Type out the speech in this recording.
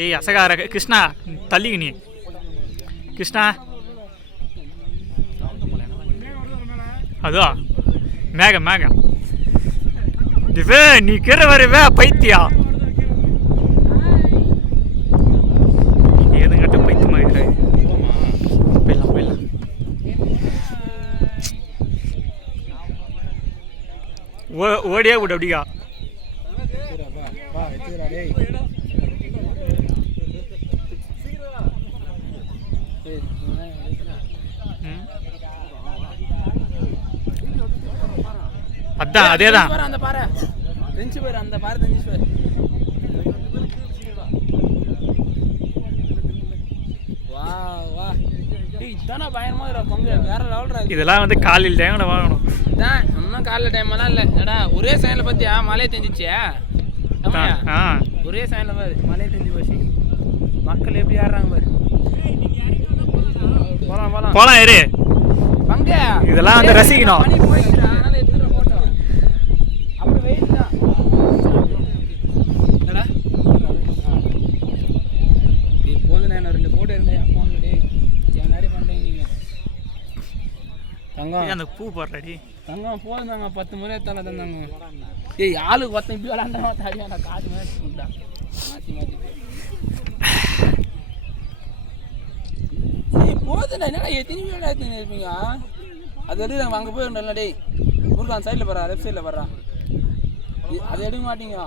ஏய் அசகார கிருஷ்ணா தள்ளிங்க நீ கிருஷ்ணா அதோ மேகம் மேகம் இவே நீ கீரை வரவே பைத்தியா ஏதுங்கட்ட பைத்தியமாகிற போயிடலாம் போயிடலாம் ஓடியே விடு அப்படியா அதான் அதேதான் அந்த பாறை தெரிஞ்சு போயிரு அந்த பாறை தெரிஞ்சு போயிரு வா வா இதான பயமா இருக்கா பொங்க வேற லெவல்ரா இதெல்லாம் வந்து காலையில டைம்ல வாங்கணும் தான் இன்னும் காலையில டைம்லாம் இல்ல என்னடா ஒரே சைடுல பாத்தியா மழை தெரிஞ்சிச்சே ஆமாயா ஒரே சைடுல பாரு மழை தெரிஞ்சு போச்சு மக்கள் எப்படி ஆடுறாங்க பாரு போலாம் போலாம் போலாம் இரு பங்க இதெல்லாம் வந்து ரசிக்கணும் அந்த பூ போடுறடி தங்கம் போதுங்க 10 முறை தலை தந்தாங்க ஏய் ஆளுக்கு 10 இப்படி விளாண்டா தடியா காசு மாதிரி மாற்றி மாற்றி போதுண்ணா என்னடா எத்தனை வீடு எடுத்துன்னு இருப்பீங்க அது எடுத்து நாங்கள் அங்கே போய் டேய் ஊருக்கு அந்த சைடில் போகிறா லெஃப்ட் சைடில் போடுறா அதை எடுக்க மாட்டீங்க